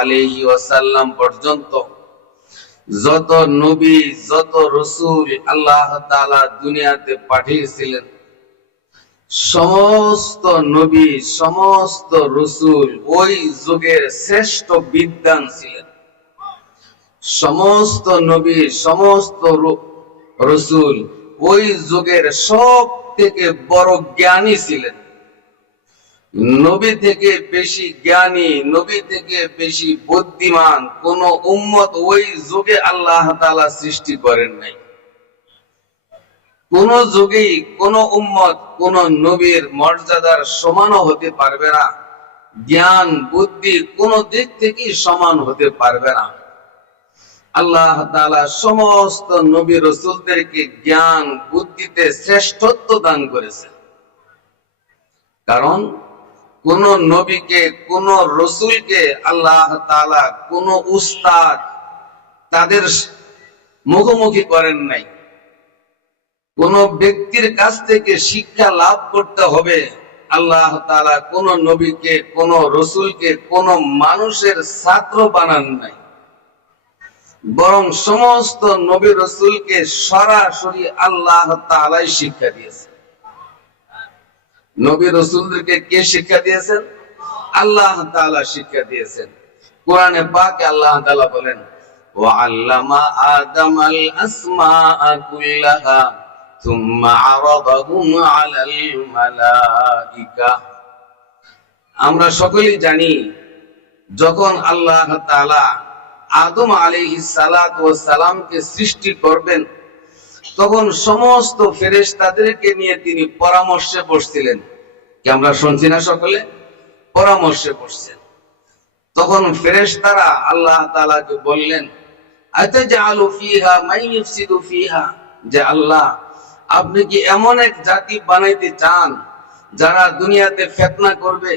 আলাইহি ওয়াসাল্লাম পর্যন্ত যত নবী যত রাসূল আল্লাহ তাআলা দুনিয়াতে পাঠিয়েছিলেন, সমস্ত নবী সমস্ত রাসূল ওই যুগের শ্রেষ্ঠ বিদ্বান ছিলেন। সমস্ত নবী সমস্ত রাসূল ওই যুগের সব থেকে বড় জ্ঞানী ছিলেন। নবী থেকে বেশি জ্ঞানী, নবী থেকে বেশি বুদ্ধিমান কোন উম্মত ওই যুগে আল্লাহ তাআলা সৃষ্টি করেন নাই। কোন যুগেই কোন উম্মত কোন নবীর মর্যাদার সমানও হতে পারবে না। জ্ঞান বুদ্ধি কোন দিক থেকেই সমান হতে পারবে না। আল্লাহ তাআলা সমস্ত নবী রাসূলদেরকে জ্ঞান বুদ্ধিতে শ্রেষ্ঠত্ব দান করেছেন। কারণ কোন নবীকে কোন রাসূলকে আল্লাহ তাআলা কোন উস্তাদ তাদের মুখোমুখি করেন নাই। কোন ব্যক্তির কাছ থেকে শিক্ষা লাভ করতে হবে, আল্লাহ তাআলা কোন নবীকে কোন রাসূলকে কোন মানুষের ছাত্র বানান নাই। বরং সমস্ত নবী রাসূলকে সরাসরি আল্লাহ তাআলাই শিক্ষা দিয়েছেন। নবী রাসূলদেরকে কে শিক্ষা দিয়েছেন? আল্লাহ তাআলা শিক্ষা দিয়েছেন। কোরআনে পাকে আল্লাহ তাআলা বলেন, ওয়া আল্লামা আদামাল আসমাআ কুল্লাহা সুম্মা আরাদাহুম আলাল মালাইকা। আমরা সকলেই জানি, যখন আল্লাহ তাআলা আদম আলাইহিস সালাতু ওয়াস সালামকে সৃষ্টি করবেন, তখন সমস্ত ফেরেশতাদেরকে নিয়ে তিনি পরামর্শে বসছিলেন। কি আমরা শুনছি না? সকলে পরামর্শে বসছেন। তখন ফেরেশতারা আল্লাহ তাআলাকে বললেন, আতাজআলু ফিহা মান ইফসিদু ফিহা, যে আল্লাহ, আপনি কি এমন এক জাতি বানাইতে চান যারা দুনিয়াতে ফিতনা করবে,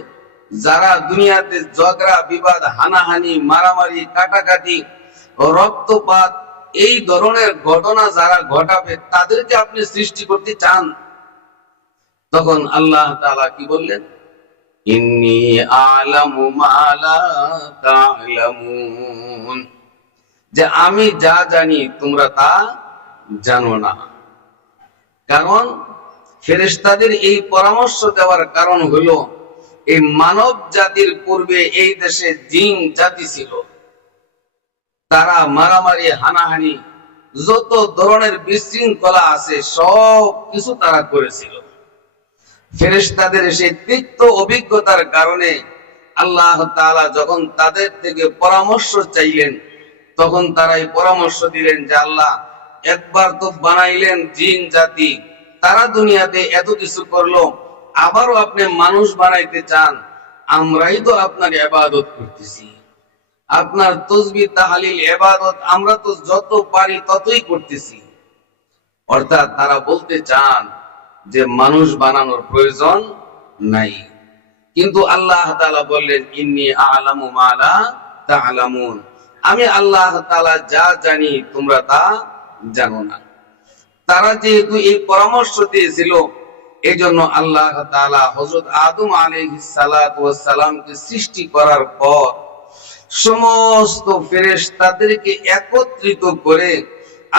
যারা দুনিয়াতে ঝগড়া বিবাদ হানাহানি মারামারি কাটাকাটি রক্তপাত এই ধরনের ঘটনা যারা ঘটাবে, তাদেরকে আপনি সৃষ্টি করতে চান? তখন আল্লাহ তাআলা কি বললেন? ইন্নী আ'লামু মা লা তা'লামুন, যে আমি যা জানি তোমরা তা জানো না। কারণ ফেরেশতাদের এই পরামর্শ দেওয়ার কারণ হলো, এই মানব জাতির পূর্বে এই দেশে জিন জাতি ছিল। তারা মারামারি হানাহানি যত ধরনের বিশৃঙ্খলা আছে সব কিছু তারা করেছিল। ফেরেশতাদের সেই তিক্ত অভিজ্ঞতার কারণে আল্লাহ তাআলা যখন তাদের থেকে পরামর্শ চাইলেন, তখন তারা এই পরামর্শ দিলেন যে আল্লাহ, একবার তো বানাইলেন জিন জাতি, তারা দুনিয়াতে এত কিছু করলো, আবারও আপনি মানুষ বানাইতে চান? আমরাই তো আপনার ইবাদত করতেছি, আপনার তাসবিহ তাহলিল ইবাদত আমরা তো যত পারি ততই করতেছি। অর্থাৎ তারা বলতে চান যে মানুষ বানানোর প্রয়োজন নাই। কিন্তু আল্লাহ তাআলা বললেন, ইন্নী আ'লামু মা লা তা'লামুন, আমি আল্লাহ তাআলা যা জানি তোমরা তা জানো না। তারা যেহেতু এই পরামর্শ দিয়েছিল, এজন্য আল্লাহ তাআলা হযরত আদম আলাইহিস সালাতু ওয়াস সালামকে সৃষ্টি করার পর সমস্ত ফেরেশতাদেরকে একত্রিত করে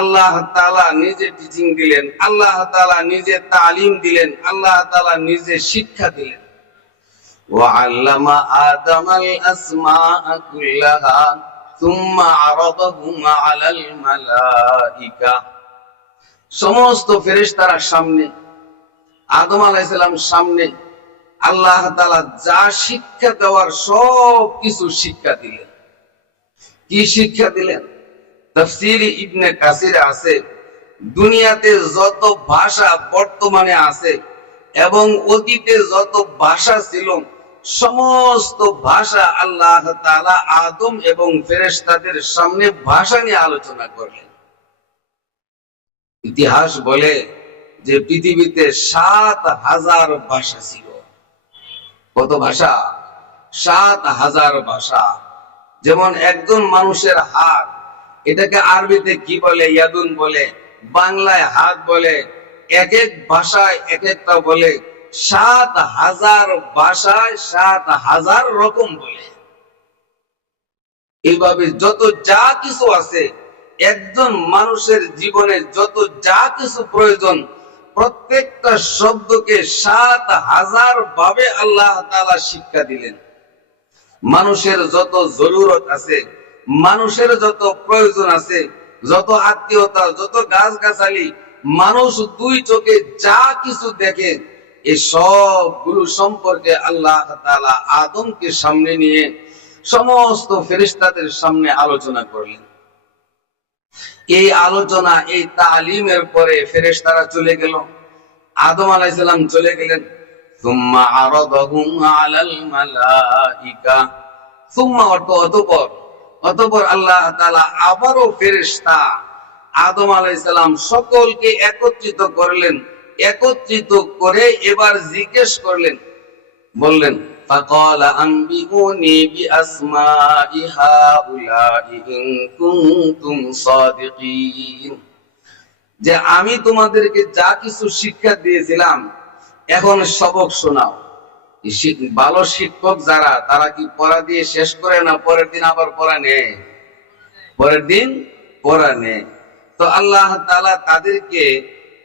আল্লাহ তাআলা নিজে টিচিং দিলেন, আল্লাহ তাআলা নিজে তালিম দিলেন, আল্লাহ তাআলা নিজে শিক্ষা দিলেন। ওয়া আল্লামা আদামাল আসমাআ কুল্লাহা সুম্মা আরাদাহুম আলাল মালাইকা। সমস্ত ফেরেশতারা সামনে, আদম আলাইহিস সালাম সামনে, আল্লাহ তাআলা যা শিক্ষা দেওয়ার সব কিছু শিক্ষা দিলেন। কি শিক্ষা দিলেন? তাফসীর ইবনে কাসির আছে, দুনিয়াতে যত ভাষা বর্তমানে আছে এবং অতীতে যত ভাষা ছিল, সমস্ত ভাষা আল্লাহ তাআলা আদম এবং ফেরেশতাদের সামনে ভাষা নিয়ে আলোচনা করলেন। ইতিহাস বলে যে পৃথিবীতে ৭,০০০ ভাষা ছিল। কত ভাষা? ৭,০০০ ভাষা। যেমন একজন মানুষের হাত, এটাকে আরবিতে কি বলে? ইয়াদুন বলে, বাংলায় হাত বলে, এক এক ভাষায় এক একটা বলে। ৭,০০০ ভাষায় ৭,০০০ রকম বলে। এইভাবে যত যা কিছু আছে, একজন মানুষের জীবনে যত যা কিছু প্রয়োজন, প্রত্যেকটা শব্দকে ৭,০০০ ভাবে আল্লাহ তাআলা শিক্ষা দিলেন। মানুষের যত জরুরত আছে, মানুষের যত প্রয়োজন আছে, যত আত্মীয়তা, যত গাছগাছালি, মানুষ দুই চোখে যা কিছু দেখে, এই সবগুলো সম্পর্কে আল্লাহ তাআলা আদমকে সামনে নিয়ে সমস্ত ফেরেশতাদের সামনে আলোচনা করলেন। এই আলোচনা, এই তালিমের পরে ফেরেশতারা চলে গেল, আদম আলাইহিস সালাম চলে গেলেন। সুম্মা আরাদাহুম আলাল মালাইকা, সুম্মা অতঃপর আল্লাহ তাআলা আবারও ফেরেশতা আদম আলাইহিস সালাম সকলকে একত্রিত করলেন। একত্রিত করে এবার জিজ্ঞেস করলেন, বললেন ফাকালা আনবিউনি বিআসমাই হাউলাই ইন কুনতুম সাদিকিন, যে আমি তোমাদেরকে যা কিছু শিক্ষা দিয়েছিলাম এখন সবক শোনাও। ভালো শিক্ষক যারা, তারা কি পড়া দিয়ে শেষ করে না পরের দিন আবার পড়া নেয়? পরের দিন পড়া নেয়। তো আল্লাহ তাআলা তাদেরকে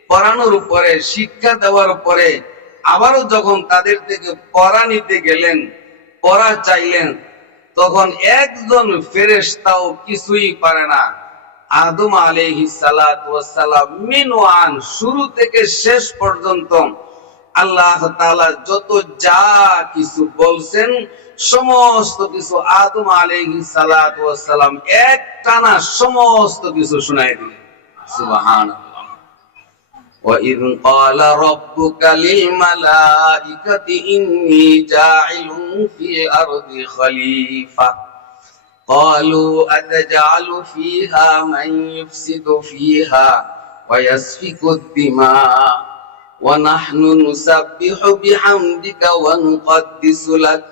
পড়ানোর উপরে, শিক্ষা দেওয়ার পরে আবারও যখন তাদের থেকে পড়া নিতে গেলেন, পড়া চাইলেন, তখন একজন ফেরেশতাও কিছুই পারে না। আদম আলাইহিস সালাতু ওয়াস সালাম মিনওয়ান, শুরু থেকে শেষ পর্যন্ত আল্লাহ তাআলা যত যা কিছু বলছেন সমস্ত কিছু আদম আলাইহিস সালাতু ওয়াস সালাম একটানা সমস্ত কিছু শুনাই দিলেন। সুবহানাল্লাহ। وَإِذْ قَالَ رَبُّكَ لِلْمَلَائِكَةِ إِنِّي جَاعِلٌ فِي الْأَرْضِ خَلِيفَةً قَالُوا أَتَجْعَلُ فِيهَا مَن يُفْسِدُ فِيهَا وَيَسْفِكُ الدِّمَاءَ وَنَحْنُ نُسَبِّحُ بِحَمْدِكَ وَنُقَدِّسُ لَكَ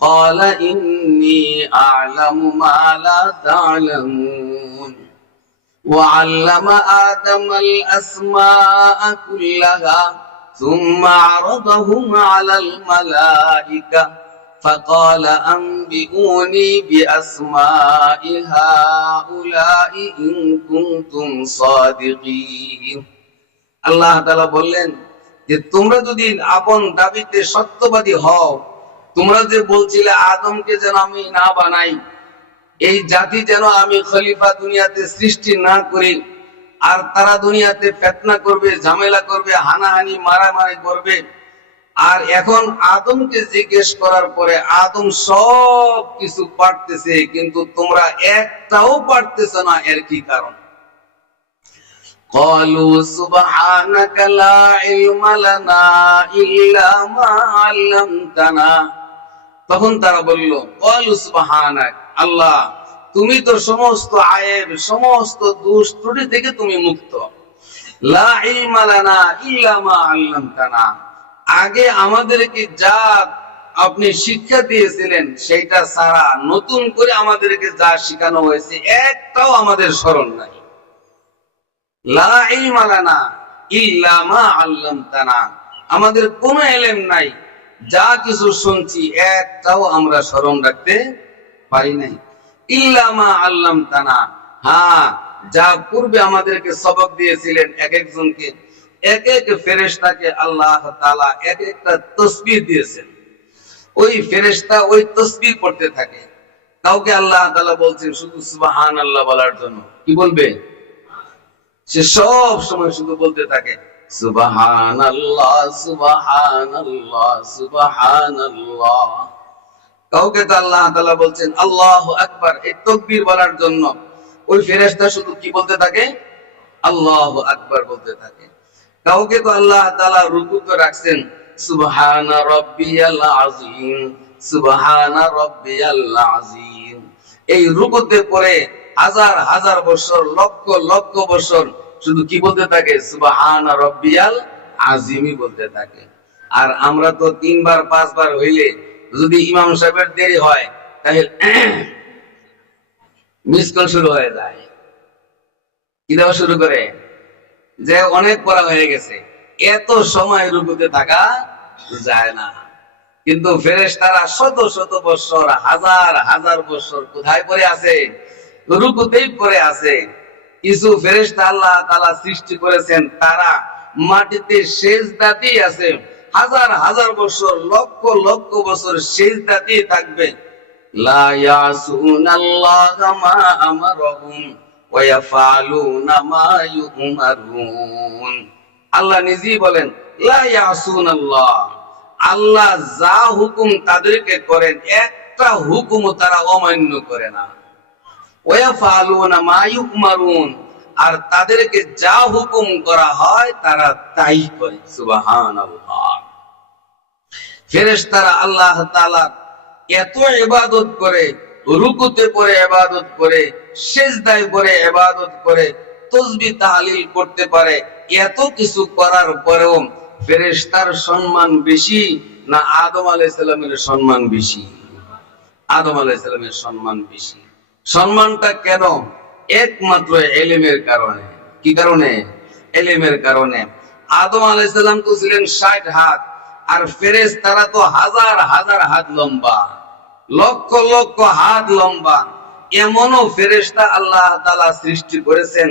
قَالَ إِنِّي أَعْلَمُ مَا لَا تَعْلَمُونَ وعلم آدم الأسماء كلها ثم عرضهم على الملائكة فقال أنبئوني بأسماء هؤلاء إن كنتم صادقين। আল্লাহ তাআলা বললেন যে তোমরা যদি আপন দাবিতে সত্যবাদী হও, তোমরা যে বলছিলে আদমকে যেন আমি না বানাই, এই জাতি যেন আমি খলিফা দুনিয়াতে সৃষ্টি না করি, আর তারা দুনিয়াতে ফিতনা করবে, ঝামেলা করবে, হানাহানি মারামারি করবে, আর এখন আদমকে জিজ্ঞেস করার পরে আদম সব কিছু পারতেছে, কিন্তু তোমরা একটাও পারতেছ না, এর কি কারণ? قالوا سبحانك لا علم لنا إلا ما علمتنا, তখন তারা বলল قالوا سبحانك, আল্লাহ তুমি তো সমস্ত আয়েব, সমস্ত দোষ ত্রুটি থেকে তুমি মুক্ত। লা ইলমা লানা ইল্লা মা আল্লামতানা, আগে আমাদেরকে যা আপনি শিক্ষা দিয়েছিলেন সেটা ছাড়া নতুন করে আমাদেরকে যা শেখানো হয়েছে একটাও আমাদের স্মরণ নাই। লা ইলমা লানা ইল্লা মা আল্লামতানা, আমাদের কোনো ইলম নাই, যা কিছু শুনছি একটাও আমরা স্মরণ রাখতে পারি নাই। ইল্লা মা আল্লামতানা, হ্যাঁ যা পূর্বে আমাদেরকে সবক দিয়েছিলেন, এক একজনকে এক এক ফেরেশতাকে আল্লাহ তাআলা এক একটা তাসবিহ দিয়েছেন, ওই ফেরেশতা ওই তাসবিহ পড়তে থাকে। কাউকে আল্লাহ তাআলা বলছেন শুধু সুবহানাল্লাহ বলার জন্য, কি বলবে? সে সব সময় শুধু বলতে থাকে সুবহানাল্লাহ সুবহানাল্লাহ সুবহানাল্লাহ। কাউকে তো আল্লাহ তাআলা বলছেন আল্লাহু আকবার, এই তাকবীর বলার জন্য ওই ফেরেশতা শুধু কি বলতে থাকে? আল্লাহু আকবার বলতে থাকে। কাউকে তো আল্লাহ তাআলা রুকুতে রাখছেন সুবহানা রাব্বিয়াল আযীম, সুবহানা রাব্বিয়াল আযীম। এই রুকুতে পড়ে হাজার হাজার বছর, লক্ষ লক্ষ বছর শুধু কি বলতে থাকে? সুবহানা রাব্বিয়াল আযীমই বলতে থাকে। আর আমরা তো 3 বার 5 বার হইলে যদি ইমাম সাহেবের দেরি হয় তাহলে মিস কল শুরু হয়ে যায়, কি দেওয়া শুরু করে যে অনেক পড়া হয়ে গেছে, এত সময় রুকুতে থাকা যায় না। কিন্তু ফেরেশতারা শত শত বছর, হাজার হাজার বছর কোথায় পড়ে আছে? রুকুতেই পড়ে আছে। কিছু ফেরেশতা আল্লাহ তাআলা সৃষ্টি করেছেন, তারা মাটিতে সেজদাতেই আছে, হাজার হাজার বছর, লক্ষ লক্ষ বছর সেজদাতেই থাকবে। লা ইয়াসুনাল্লাহা মা আমারহুম ওয়া ইয়াফআলুনা মা ইউমারুন। আল্লাহ নিজেই বলেন লা ইয়াসুনাল্লাহ, আল্লাহ যা হুকুম তাদেরকে করেন একটা হুকুমও তারা অমান্য করে না। ওয়া ইয়াফআলুনা মা ইউমারুন, আর তাদেরকে যা হুকুম করা হয় তারা তাই করে। সুবহানাল্লাহ। ফেরেশতারা আল্লাহ তাআলা এত ইবাদত করে, রুকুতে পড়ে ইবাদত করে, সিজদায় পড়ে ইবাদত করে, তাসবিহ তাহলিল করতে পারে। এত কিছু করার পরেও ফেরেশতার সম্মান বেশি না আদম আলাইহিস সালামের সম্মান বেশি? আদম আলাইহিস সালামের সম্মান বেশি। সম্মানটা কেন? একমাত্র ইলমের কারণে। কি কারণে? ইলমের কারণে। আদম আলাইহিস সালাম তো ছিলেন 60 হাত, আর ফেরেশতারা তো হাজার হাজার হাত লম্বা, লক্ষ লক্ষ হাত লম্বা। এমনও ফেরেশতা আল্লাহ তাআলা সৃষ্টি করেছেন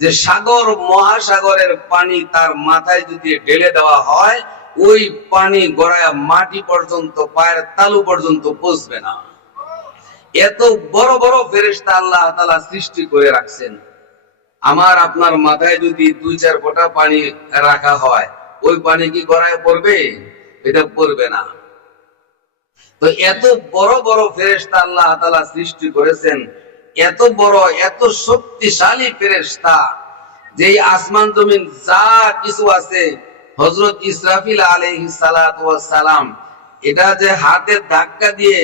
যে সাগর মহাসাগরের পানি তার মাথায় যদি ঢেলে দেওয়া হয়, ওই পানি গড়ায় মাটি পর্যন্ত, পায়ের তালু পর্যন্ত পৌঁছবে না। এত বড় বড় ফেরেশতা আল্লাহ তাআলা সৃষ্টি করে রাখছেন। আমার আপনার মাথায় যদি 2-4 ফোঁটা পানি রাখা হয়, ওই পানি কি গড়ায় পড়বে? এটা পড়বে না। তো এত বড় বড় ফেরেশতা আল্লাহ তাআলা সৃষ্টি করেছেন, এত বড় এত শক্তিশালী ফেরেশতা, যেই আসমান জমিন যা কিছু আছে, হযরত ইসরাফিল আলাইহিস সালাতু ওয়াস সালাম এটা যে হাতে ধাক্কা দিয়ে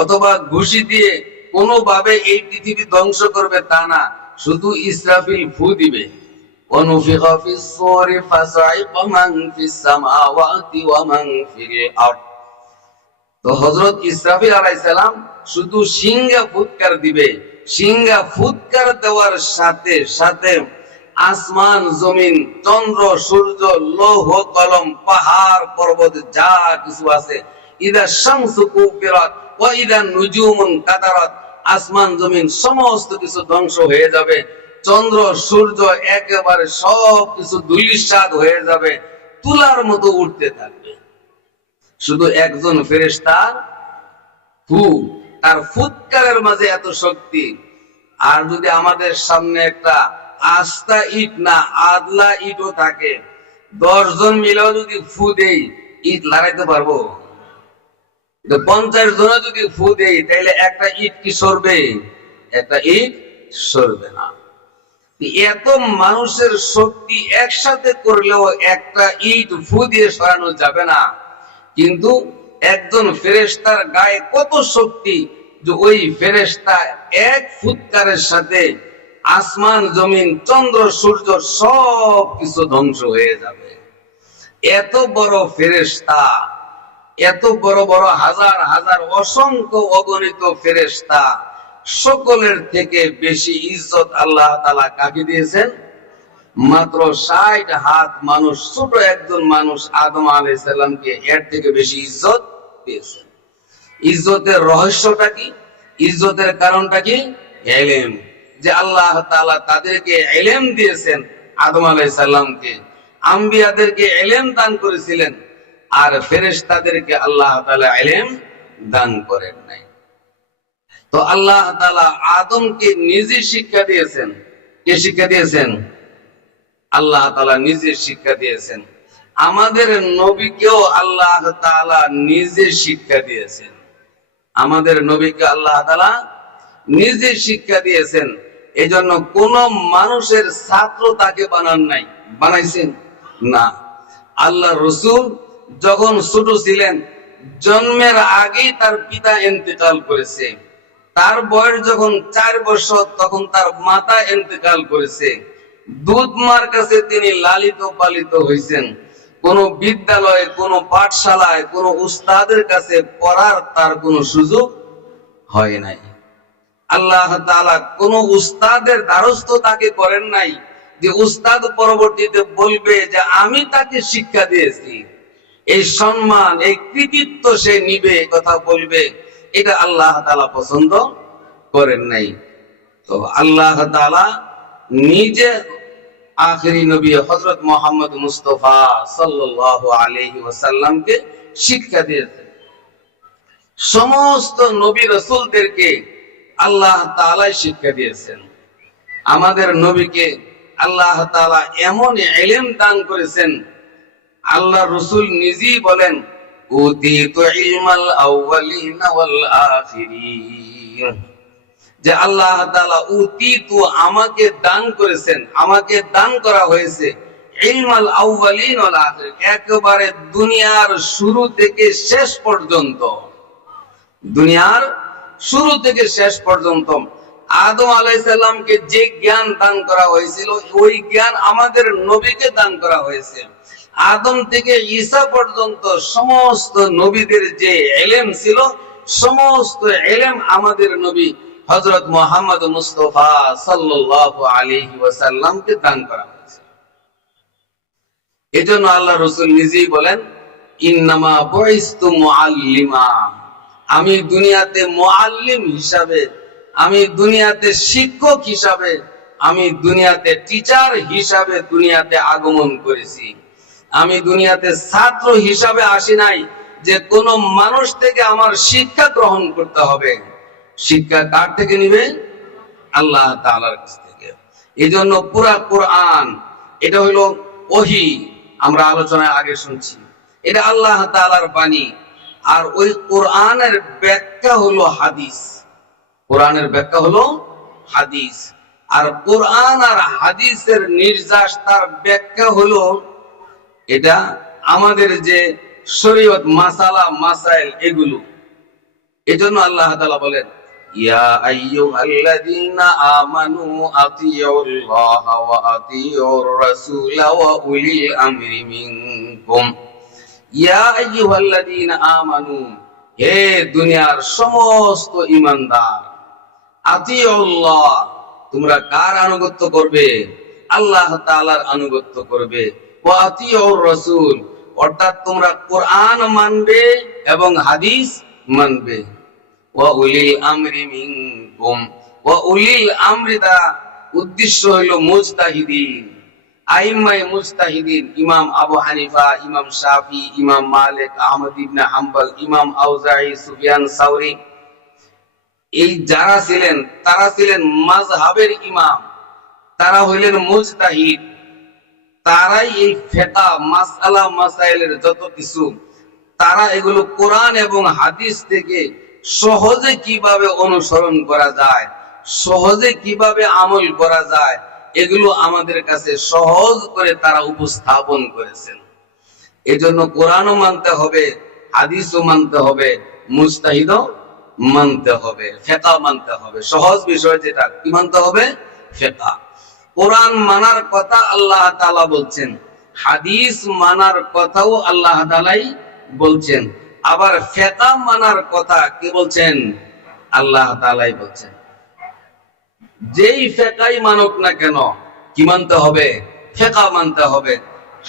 অথবা ঘুষি দিয়ে কোনোভাবে এই পৃথিবী ধ্বংস করবে তা না, শুধু ইসরাফিল ফু দিবে, ওয়ানুফিখা ফিস সূরি ফাসাইকা মান ফিস সামাওয়াতি ওয়া মান ফিল আরদ। তো হযরত ইসরাফিল আলাইহিস সালাম শুধু সিংহা ফুৎকার দিবে, সিংহা ফুৎকার দেওয়ার সাথে সাথে আসমান জমিন, চন্দ্র সূর্য, লৌহ কলম, পাহাড় পর্বত যা কিছু আছে, ইদা শামসু কুবিরাত ওয়া ইদা নুজুমুন কাদারাত, আসমান জমিন সমস্ত কিছু ধ্বংস হয়ে যাবে, চন্দ্র সূর্য একেবারে সব কিছু ধূলিসাৎ হয়ে যাবে, তুলার মতো উঠতে থাকবে। শুধু একজন ফেরেশতার ফু, তার ফুৎকারের মাঝে এত শক্তি। আর যদি আমাদের সামনে একটা আস্তা ইট না আদলা ইটও থাকে, 10 জন মিলেও যদি ফু দেই, ইট লড়াইতে পারবো? 50 জন যদি ফু দেই, তাহলে একটা ইট কি সরবে? একটা ইট সরবে না। এত মানুষের শক্তি একসাথে করলেও একটা ইট ফু দিয়ে সরানো যাবে না। কিন্তু একজন ফেরেশতার গায়ে কত শক্তি যে ওই ফেরেশতা এক ফুৎকারের সাথে আসমান জমিন চন্দ্র সূর্য সব কিছু ধ্বংস হয়ে যাবে। এত বড় ফেরেশতা, এত বড় বড় হাজার হাজার অসংখ্য অগণিত ফেরেশতা, সকলের থেকে বেশি ইজ্জত আল্লাহ তাআলা কাকে দিয়েছেন? মাত্র 60 হাত মানুষ, ছোট একজন মানুষ আদম আলাইহিস সালামকে এর থেকে বেশি ইজ্জত দিয়েছেন। ইজ্জতের রহস্যটা কি? ইজ্জতের কারণটা কি? ইলম। যে আল্লাহ তাআলা তাদেরকে ইলম দিয়েছেন, আদম আলাইহিস সালামকে, আম্বিয়াদেরকে ইলম দান করেছিলেন, আর ফেরেশতাদেরকে আল্লাহ তাআলা ইলম দান করেন নাই। তো আল্লাহ তাআলা আদমকে নিজে শিক্ষা দিয়েছেন। কে শিক্ষা দিয়েছেন? আল্লাহ তাআলা নিজে শিক্ষা দিয়েছেন। আমাদের নবীকেও আল্লাহ তাআলা নিজে শিক্ষা দিয়েছেন। আমাদের নবীকে আল্লাহ তাআলা নিজে শিক্ষা দিয়েছেন। এজন্য কোন মানুষের ছাত্র তাকে বানান নাই। বানাইছেন? না। আল্লাহ রাসূল যখন ছোট ছিলেন, জন্মের আগেই তার পিতা ইন্তেকাল করেছে। তার বয়স যখন 4 বছর, তখন তার মাতা ইন্তেকাল করেছে। দুধ মার কাছে তিনি লালিত পালিত হয়েছেন। কোন বিদ্যালয়ে, কোন পাঠশালায়, কোন উস্তাদের কাছে পড়ার তার কোন সুযোগ হয় নাই। আল্লাহ তাআলা কোন উস্তাদের দ্বারস্থ তাকে করেন নাই যে উস্তাদ পরবর্তীতে বলবে যে আমি তাকে শিক্ষা দিয়েছি। এই সম্মান, এই কৃতিত্ব সে নিবে, কথা বলবে, এটা আল্লাহ তাআলা পছন্দ করেন নাই। তো আল্লাহ তাআলা নিজে আখেরি নবী হযরত মুহাম্মদ মুস্তাফা সাল্লাল্লাহু আলাইহি ওয়াসাল্লামকে শিক্ষা দিয়েছেন। সমস্ত নবী রাসূলদেরকে আল্লাহ তাআলা শিক্ষা দিয়েছেন। আমাদের নবীকে আল্লাহ তাআলা এমন ইলম দান করেছেন, আল্লাহ রাসূল নিজেই বলেন, উতিতু ইলমাল আউয়ালিনা ওয়াল আখিরিন, যে আল্লাহ তাআলা উতিতু আমাকে দান করেছেন, আমাকে দান করা হয়েছে ইলমাল আউয়ালিন ওয়াল আখিরিন, একেবারে দুনিয়ার শুরু থেকে শেষ পর্যন্ত, দুনিয়ার শুরু থেকে শেষ পর্যন্ত আদম আলাইহিস সালামকে যে জ্ঞান দান করা হয়েছিল, ওই জ্ঞান আমাদের নবীকে দান করা হয়েছে। আদম থেকে ঈসা পর্যন্ত সমস্ত নবীদের যে ইলম ছিল, সমস্ত ইলম আমাদের নবী হযরত মুহাম্মদ মুস্তাফা সাল্লাল্লাহু আলাইহি ওয়াসাল্লামকে দান করা হয়েছে। এজন্য আল্লাহ রাসূল নিজেই বলেন, ইন্নামা বুইসতু মুআল্লিমা, আমি দুনিয়াতে মুআল্লিম হিসাবে, আমি দুনিয়াতে শিক্ষক হিসাবে, আমি দুনিয়াতে টিচার হিসাবে দুনিয়াতে আগমন করেছি। আমি দুনিয়াতে ছাত্র হিসাবে আসি নাই যে কোন মানুষ থেকে আমার শিক্ষা গ্রহণ করতে হবে। শিক্ষা কার থেকে নিবে? আল্লাহ তাআলার কাছ থেকে। এজন্য পুরা কোরআন এটা হলো ওহী, আমরা আলোচনায় আগে শুনছি, এটা আল্লাহ তাআলার বাণী। আর ওই কোরআনের ব্যাখ্যা হলো হাদিস, কোরআনের ব্যাখ্যা হলো হাদিস। আর কোরআন আর হাদিসের নির্যাস, তার ব্যাখ্যা হলো এটা আমাদের যে শরীয়ত মাসালা মাসাইল এগুলো। এজন্য আল্লাহ তাআলা বলেন, ইয়া আইয়ুহাল্লাযীনা আমানু আতিউল্লাহা ওয়া আতিউর রাসূলা ওয়া উলিল আমরি মিনকুম। ইয়া আইয়ুহাল্লাযীনা আমানু, হে দুনিয়ার সমস্ত ঈমানদার, আতিউল্লাহ, তোমরা কার আনুগত্য করবে? আল্লাহ তাআলার আনুগত্য করবে। ওয়া আতিউর রাসূল, অর্থাৎ তোমরা কোরআন মানবে এবং হাদিস মানবে। ওয়া উলিল আমরি মিনকুম, ওয়া উলিল আমরি, দা উদ্দেশ্য হলো মুজতাহিদিন, আইম্মায়ে মুজতাহিদিন, ইমাম আবু হানিফা, ইমাম শাফি, ইমাম মালিক, আহমদ ইবনে হাম্বল, ইমাম আউজাঈ, সুফিয়ান সাওরী, এই যারা ছিলেন তারা ছিলেন মাযহাবের ইমাম, তারা হইলেন মুজতাহিদ। তারাই এই ফিকহ মাসআলা মাসাইলের যত কিছু, তারা এগুলো কোরআন এবং হাদিস থেকে সহজে কিভাবে অনুসরণ করা যায়, সহজে কিভাবে আমল করা যায়, এগুলো আমাদের কাছে সহজ করে তারা উপস্থাপন করেছেন। এজন্য কোরআনও মানতে হবে, হাদিসও মানতে হবে, মুজতাহিদও মানতে হবে, ফিকহ মানতে হবে। সহজ বিষয় যেটা, কি মানতে হবে? ফিকহ। কোরআন মানার কথা আল্লাহ তাআলা বলছেন, হাদিস মানার কথাও আল্লাহ তাআলাই বলছেন, আবার ফিকহ মানার কথা কে বলছেন? আল্লাহ তাআলাই বলছেন। যেই ফিকহই মানক না কেন, কি মানতে হবে? ফিকহ মানতে হবে।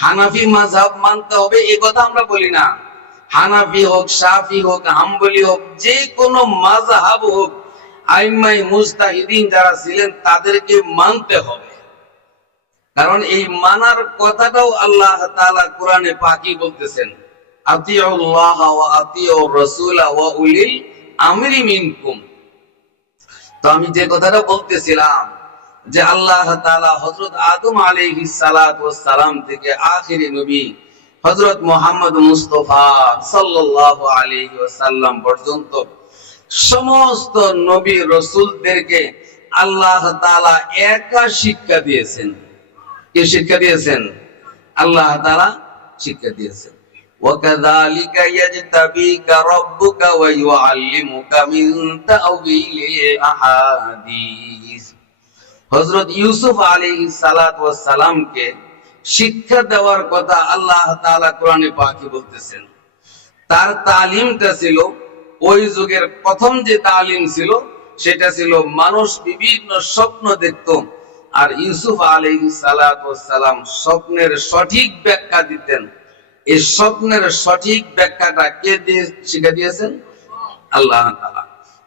হানাফি মাযহাব মানতে হবে এই কথা আমরা বলি না। হানাফি হোক, শাফি হোক, হাম্বলি হোক, যে কোনো মাযহাব হোক, আইম্মায়ে মুজতাহিদিন যারা ছিলেন তাদেরকে মানতে হবে। কারণ এই মানার কথাটাও আল্লাহ তাআলা কোরআনে পাকি বলতেছেন, আতিউল্লাহ ওয়া আতিউর রাসূলা ওয়া উলিল আমরি মিনকুম। তো আমি যে কথাটা বলতেছিলাম যে আল্লাহ তাআলা হযরত আদম আলাইহিস সালাতু ওয়াস সালাম থেকে আখেরি নবী হযরত মুহাম্মদ মুস্তাফা সাল্লাল্লাহু আলাইহি ওয়াসাল্লাম পর্যন্ত সমস্ত নবী রাসূলদেরকে আল্লাহ তাআলা একা শিক্ষা দিয়েছেন। কে শিক্ষা দিয়েছেন? আল্লাহ তাআলা শিক্ষা দিয়েছেন। وَكَذَلِكَ يَجْتَبِيكَ رَبُّكَ وَيُعَلِّمُكَ مِن تَأْوِيلِ الْأَحَادِيثِ। হযরত ইউসুফ আলাইহিস সালাতু ওয়াস সালামকে শিক্ষা দেওয়ার কথা আল্লাহ তাআলা কোরআনে পাকে বলতেছেন। তার তালিমটা ছিল, ওই যুগের প্রথম যে তালিম ছিল সেটা ছিল মানুষ বিভিন্ন স্বপ্ন দেখত, আর ইউসুফ আলাইহিস সালাতু ওয়াস সালাম স্বপ্নের সঠিক ব্যাখ্যা দিতেন। এই স্বপ্নের সঠিক ব্যাখ্যাটা কে দিয়ে শিক্ষা দিয়েছেন? আল্লাহ তাআলা।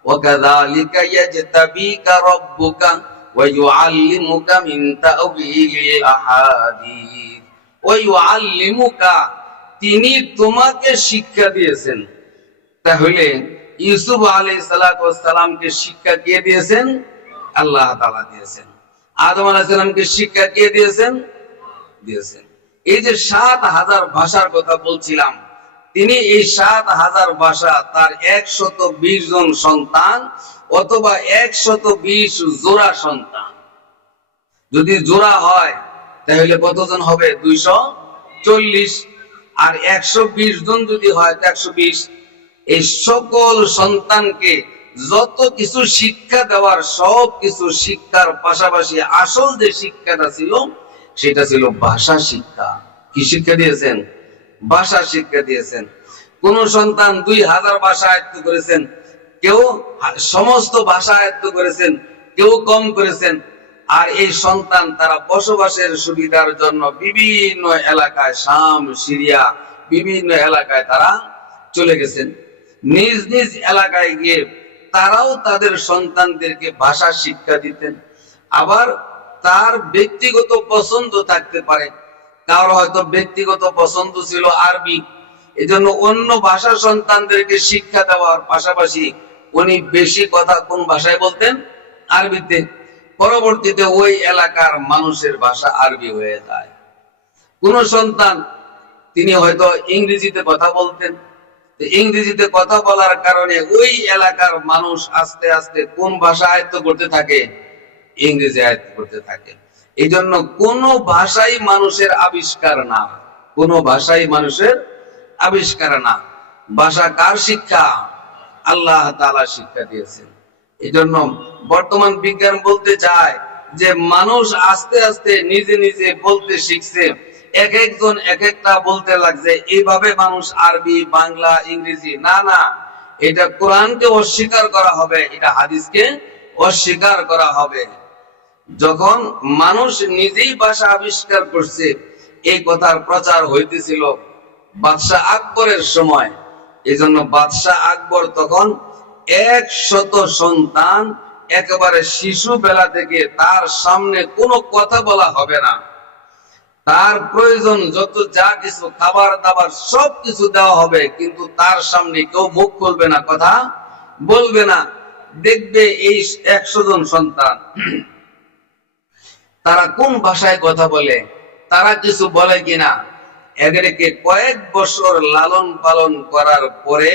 ওয়াকাযালিকা ইয়াজতাবিকা রাব্বুকা ওয়া ইউআল্লিমুকা মিন তা'ওয়িলিল আহাদিস ওয়া ইউআল্লিমুকা, তিনি তোমাকে শিক্ষা দিয়েছেন। তাহলে ইউসুফ আলাইহিস সালাতু ওয়াস সালামকে শিক্ষা কে দিয়েছেন? আল্লাহ তাআলা দিয়েছেন। আদম আলাইহিস সালামকে শিক্ষা কে দিয়েছেন? দিয়েছেন। এই যে ৭,০০০ ভাষার কথা বলছিলাম, তিনি এই ৭,০০০ ভাষা তার ১২০ জন সন্তান অথবা ১২০ জোড়া সন্তান, যদি জোড়া হয় তাহলে কতজন হবে? ২৪০। আর ১২০ জন যদি হয় ১২০। এই সকল সন্তানকে যত কিছু শিক্ষা দেওয়ার, সব কিছু শিক্ষার পাশাপাশি আসল যে শিক্ষাটা ছিল সেটা ছিল ভাষা শিক্ষা। কি শিক্ষা দিয়েছেন? ভাষা শিক্ষা দিয়েছেন। কোন সন্তান ২০০০ ভাষা আয়ত্ত করেছেন, কেউ সমস্ত ভাষা আয়ত্ত করেছেন, কেউ কম করেছেন। আর এই সন্তান তারা বসবাসের সুবিধার জন্য বিভিন্ন এলাকায়, শাম, সিরিয়া, বিভিন্ন এলাকায় তারা চলে গেছেন। নিজ নিজ এলাকায় গিয়ে তারাও তাদের সন্তানদেরকে ভাষা শিক্ষা দিতেন। আবার তার ব্যক্তিগত পছন্দ থাকতে পারে, কারো হয়তো ব্যক্তিগত পছন্দ ছিল আরবি, এজন্য অন্য ভাষা সন্তানদেরকে শিক্ষা দেওয়ার পাশাপাশি উনি বেশি কথা কোন ভাষায় বলতেন? আরবিতে। পরবর্তীতে ওই এলাকার মানুষের ভাষা আরবি হয়ে যায়। কোন সন্তান তিনি হয়তো ইংরেজিতে কথা বলতেন, ইংরেজিতে কথা বলার কারণে ওই এলাকার মানুষ আস্তে আস্তে কোন ভাষা আয়ত্ত করতে থাকে? ইংরেজি আয়ত্ত করতে থাকে। এই জন্য কোন ভাষাই মানুষের আবিষ্কার না, কোন ভাষাই মানুষের আবিষ্কার না। ভাষা কার শিক্ষা? আল্লাহ তাআলা শিক্ষা দিয়েছেন। এই জন্য বর্তমান বিজ্ঞান বলতে চায় যে মানুষ আস্তে আস্তে নিজে নিজে বলতে শিখছে, এক একজন এক একটা বলতে লাগছে। এইভাবে মানুষ আরবি, বাংলা, ইংরেজি, না না, এটা কোরআনকে অস্বীকার করা হবে, এটা হাদিসকে অস্বীকার করা হবে। যখন মানুষ নিজেই ভাষা আবিষ্কার করছে, এই কথার প্রচার হইতেছিল বাদশাহ আকবরের সময়। এই জন্য বাদশাহ আকবর তখন ১০০ সন্তান, একেবারে শিশু বেলা থেকে তার সামনে কোনো কথা বলা হবে না, তার প্রয়োজন যত যা কিছু খাবার দাবার সব কিছু দেওয়া হবে, কিন্তু তার সামনে কেউ মুখ খুলবে না, কথা বলবে না। দেখবে এই ১০০ জন সন্তান তারা কোন ভাষায় কথা বলে, তারা কিছু বলে কিনা। এদেরকে কয়েক বছর লালন পালন করার পরে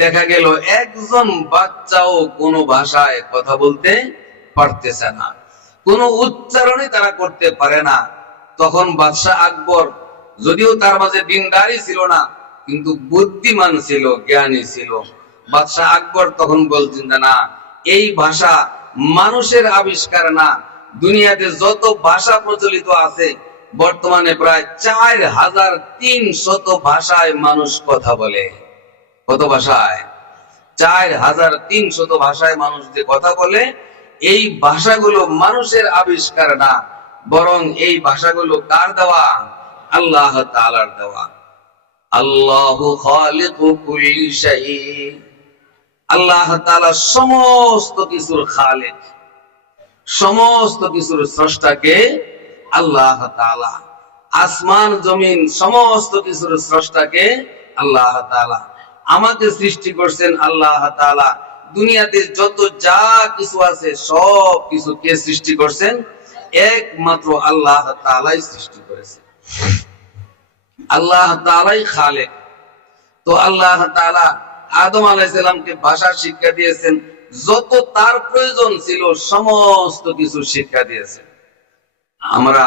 দেখা গেল একজন বাচ্চাও কোনো ভাষায় কথা বলতে পারতেছে না, কোনো উচ্চারণই তারা করতে পারে না। তখন বাদশাহ আকবর, যদিও তার মাঝে দিনদারি ছিল না, কিন্তু বুদ্ধিমান ছিল, জ্ঞানী ছিল। বাদশাহ আকবর তখন বলছেন না, এই ভাষা মানুষের আবিষ্কার না। দুনিয়াতে যত ভাষা প্রচলিত আছে বর্তমানে প্রায় ৪৩০০ ভাষায় মানুষ কথা বলে। কত ভাষায়? ৪৩০০ ভাষায় মানুষ যে কথা বলে, এই ভাষাগুলো মানুষের আবিষ্কার না, বরং এই ভাষাগুলো কার দেওয়া? আল্লাহ তাআলার দেওয়া। আল্লাহু খালিকু কুল্লি শাই, আল্লাহ তাআলা সমস্ত কিছুর খালিক, সমস্ত কিছুর স্রষ্টাকে আল্লাহ তাআলা। আসমান জমিন সমস্ত কিছুর স্রষ্টাকে আল্লাহ তাআলা। আমাকে সৃষ্টি করছেন আল্লাহ তাআলা। দুনিয়াতে যত যা কিছু আছে সব কিছু কে সৃষ্টি করছেন? একমাত্র আল্লাহ তাআলাই সৃষ্টি করেছেন। আল্লাহ তাআলাই খালেক। তো আল্লাহ তাআলা আদম আলাইহিস সালামকে ভাষা শিক্ষা দিয়েছেন, যত তার প্রয়োজন ছিল সমস্ত কিছু শিক্ষা দিয়েছেন। আমরা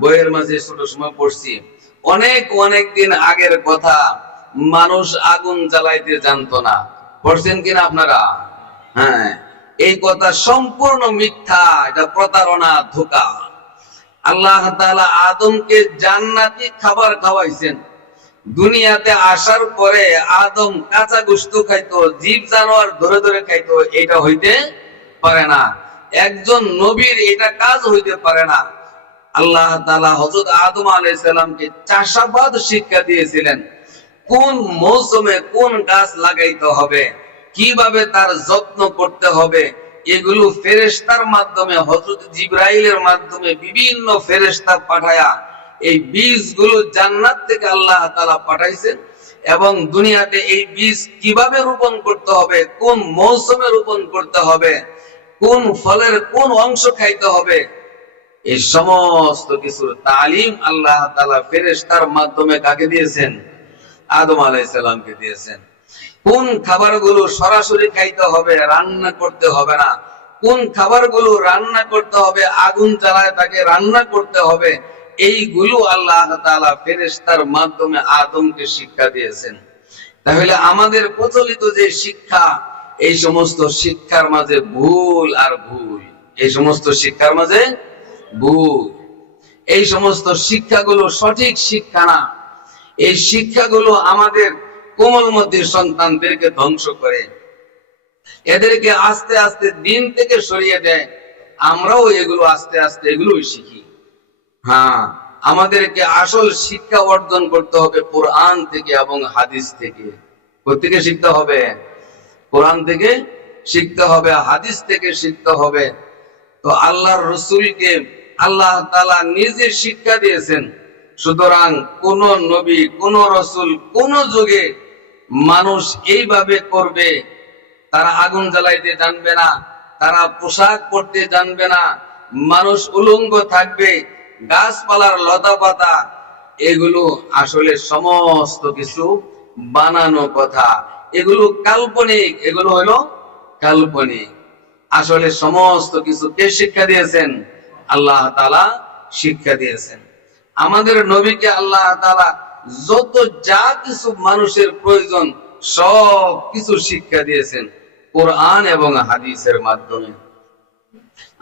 বইয়ের মাঝে ছোট সময় পড়ছি, অনেক অনেক দিন আগের কথা, মানুষ আগুন জ্বালাইতে জানতো না। পড়ছেন কিনা আপনারা? হ্যাঁ, এই কথা সম্পূর্ণ মিথ্যা, এটা প্রতারণা, ধোঁকা। আল্লাহ তাআলা আদমকে জান্নাতি খাবার খাওয়াইছেন। দুনিয়াতে আসার পরে আদম কাঁচা গোশত খাইতো, জীব জানোয়ার ধরে ধরে খাইতো, এটা হইতে পারে না। একজন নবীর এটা কাজ হইতে পারে না। আল্লাহ তাআলা হযরত আদম আলাইহিস সালামকে চাষাবাদ শিক্ষা দিয়েছিলেন, কোন মৌসুমে কোন গাছ লাগাইতে হবে, কিভাবে তার যত্ন করতে হবে, এগুলো ফেরেশতার মাধ্যমে হযরত জিবরাইলের মাধ্যমে বিভিন্ন ফেরেশতা পাঠায়া এই বীজগুলো জান্নাত থেকে আল্লাহ তাআলা পাঠাইছেন এবং দুনিয়াতে এই বীজ কিভাবে রোপণ করতে হবে, কোন মৌসুমে রোপণ করতে হবে, কোন ফলের কোন অংশ খাইতে হবে, এই সমস্ত কিছুর তালিম আল্লাহ তাআলা ফেরেশতার মাধ্যমে কাকে দিয়েছেন? আদম আলাইহিস সালামকে দিয়েছেন। কোন খাবারগুলো সরাসরি খাইতে হবে, রান্না করতে হবে না, কোন খাবারগুলো রান্না করতে হবে, আগুন জ্বালায় তাকে রান্না করতে হবে, এইগুলো আল্লাহ তাআলা ফেরেশতার মাধ্যমে আদমকে শিক্ষা দিয়েছেন। তাহলে আমাদের প্রচলিত যে শিক্ষা, এই সমস্ত শিক্ষার মাঝে ভুল আর ভুল, এই সমস্ত শিক্ষার মাঝে ভুল, এই সমস্ত শিক্ষাগুলো সঠিক শিক্ষা না। এই শিক্ষাগুলো আমাদের কোমলমতি সন্তানদেরকে ধ্বংস করে, এদেরকে আস্তে আস্তে দিন থেকে সরিয়ে দেয়। আমরাও এগুলো আস্তে আস্তে এগুলোই শিখি। হ্যাঁ, আমাদেরকে আসল শিক্ষা অর্জন করতে হবে কোরআন থেকে এবং হাদিস থেকে। কোত্থেকে শিখতে হবে? কোরআন থেকে শিখতে হবে, হাদিস থেকে শিখতে হবে। তো আল্লাহর রাসূলকে আল্লাহ তাআলা নিজে শিক্ষা দিয়েছেন। সুতরাং কোন নবী, কোন রাসূল, কোন যুগে মানুষ এইভাবে করবে, তারা আগুন জ্বালাইতে জানবে না, তারা পোশাক পরতে জানবে না, মানুষ উলঙ্গ থাকবে, গাছপালার লতা পাতা, এগুলো আসলে সমস্ত কিছু বানানো কথা, এগুলো কাল্পনিক, এগুলো হলো কাল্পনিক। আসলে সমস্ত কিছু কে শিক্ষা দিয়েছেন? আল্লাহ তাআলা শিক্ষা দিয়েছেন। আমাদের নবীকে আল্লাহ তাআলা যত যা কিছু মানুষের প্রয়োজন সব কিছু শিক্ষা দিয়েছেন কোরআন এবং হাদিসের মাধ্যমে।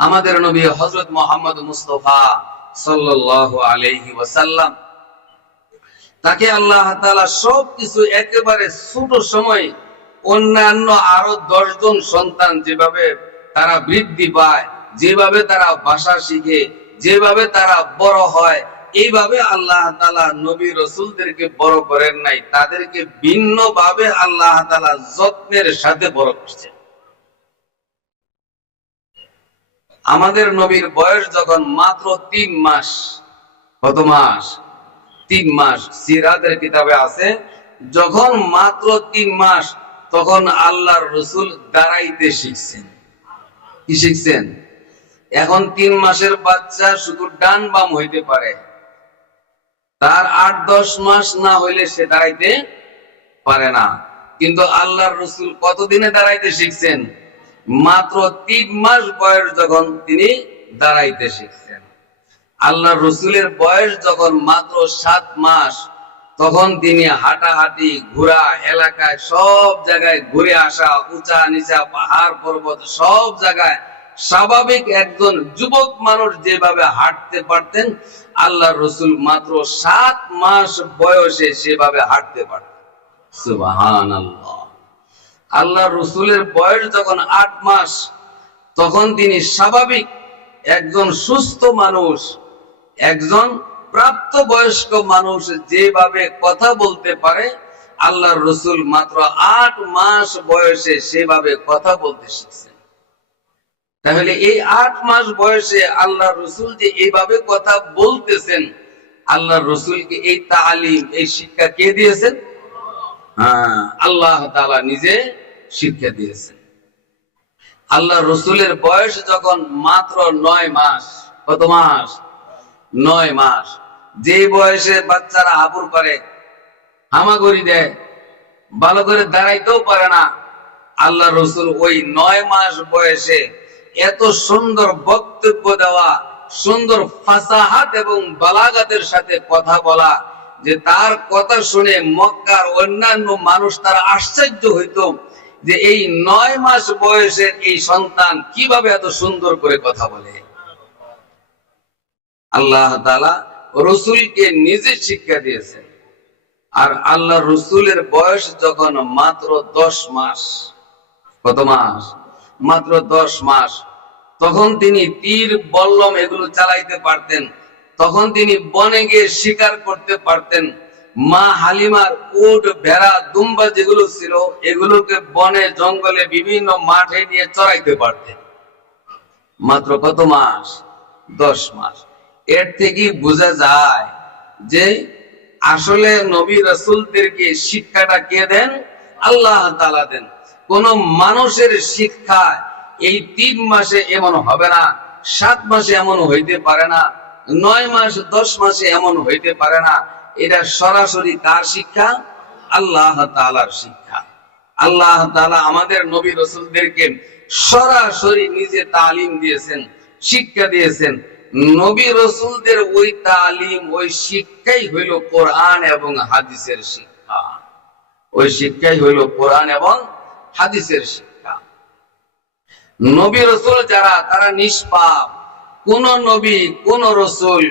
আমাদের নবী হযরত মুহাম্মদ মুস্তাফা সাল্লাল্লাহু আলাইহি ওয়াসাল্লাম, তাকে আল্লাহ তাআলা সবকিছু একেবারে ছোট সময়, অন্যান্য আরো 10 জন সন্তান যেভাবে তারা বৃদ্ধি পায়, যেভাবে তারা ভাষা শিখে, যেভাবে তারা বড় হয়, এইভাবে আল্লাহ তাআলা নবী রাসূলদেরকে বড় করেন নাই, তাদেরকে ভিন্ন ভাবে আল্লাহ তাআলা যত্নের সাথে বড় করছেন। আমাদের নবীর বয়স যখন মাত্র 3 মাস, কত মাস? 3 মাস। সিরাতের কিতাবে আছে যখন মাত্র 3 মাস তখন আল্লাহর রাসূল দাঁড়াইতে শিখছেন। কি শিখছেন? এখন 3 মাসের বাচ্চা শুধু ডান বাম হইতে পারে, তার 8-10 মাস না হইলে সে দাঁড়াইতে পারে না। কিন্তু আল্লাহর রাসূল কতদিনে দাঁড়াইতে শিখছেন? মাত্র 3 মাস বয়স যখন তিনি দাঁড়াইতে শিখছেন। আল্লাহর রাসূলের বয়স যখন মাত্র 7 মাস তখন তিনি হাঁটাহাঁটি, ঘোরা, এলাকায় সব জায়গায় ঘুরে আসা, উঁচা নিচা পাহাড় পর্বত সব জায়গায় স্বাভাবিক একজন যুবক মানুষ যেভাবে হাঁটতে পারতেন, আল্লাহর রাসূল মাত্র 7 মাস বয়সে সেভাবে হাঁটতে পারতেন। সুবহানাল্লাহ। আল্লাহর রাসূলের বয়স যখন 8 মাস তখন তিনি স্বাভাবিক একজন সুস্থ মানুষ, একজন প্রাপ্তবয়স্ক মানুষ যেভাবে কথা বলতে পারে, আল্লাহর রাসূল মাত্র 8 মাস বয়সে সেভাবে কথা বলতে শিখছেন। তাহলে এই 8 মাস বয়সে আল্লাহর রাসূল যে এইভাবে কথা বলতেছেন, আল্লাহর রাসূলকে এই তালিম, এই শিক্ষা কে দিয়েছেন? হ্যাঁ, আল্লাহ তাআলা নিজে শিক্ষা দিয়েছেন। আল্লাহর রাসূলের বয়স যখন মাত্র 9 মাস, কত মাস? 9 মাস। যে বয়সে বাচ্চারা হাবুর করে, হামাগুড়ি দেয়, ভালো করে দাঁড়াইতেও পারে না, আল্লাহর রাসূল ওই 9 মাস বয়সে এত সুন্দর বক্তব্য দেওয়া, সুন্দর ফাসাহাত এবং বালাগাতের সাথে কথা বলা, যে তার কথা শুনে মক্কার অন্যান্য মানুষ তারা আশ্চর্য হইতো যে এই 9 মাস বয়সের এই সন্তান কিভাবে এত সুন্দর করে কথা বলে। আল্লাহ তাআলা রাসূলকে নিজে শিক্ষা দিয়েছেন। আর আল্লাহর রাসূলের বয়স যখন মাত্র 10 মাস, কত মাস? মাত্র 10 মাস, তখন তিনি তীর, বল্লম এগুলো চালাইতে পারতেন। তখন তিনি বনে গিয়ে শিকার করতে পারতেন। মা হালিমার উট, ভেড়া, দুম্বা যেগুলো ছিল এগুলোকে বনে জঙ্গলে বিভিন্ন মাঠে নিয়ে চড়াইতে পারতেন। মাত্র কত মাস? 10 মাস। এর থেকে বোঝা যায় যে আসলে নবী রাসূলদেরকে শিক্ষাটা কে দেন? আল্লাহ তাআলা দেন। কোন মানুষের শিক্ষা এই 3 মাসে এমন হবে না, 7 মাসে এমন হইতে পারে না, 9 মাস 10 মাসে এমন হইতে পারে না। এটা সরাসরি কার শিক্ষা? আল্লাহ তাআলার শিক্ষা। আল্লাহ তাআলা আমাদের নবী রাসূলদেরকে সরাসরি নিজে তালিম দিয়েছেন, শিক্ষা দিয়েছেন। নবী রাসূলদের ওই তালিম, ওই শিক্ষাই হইল কোরআন এবং হাদিসের শিক্ষা। ওই শিক্ষাই হইল কোরআন এবং হাদিসের শিক্ষা। নবী রাসূল যারা, তারা নিষ্পাপ। কোন নবী, কোন রাসূল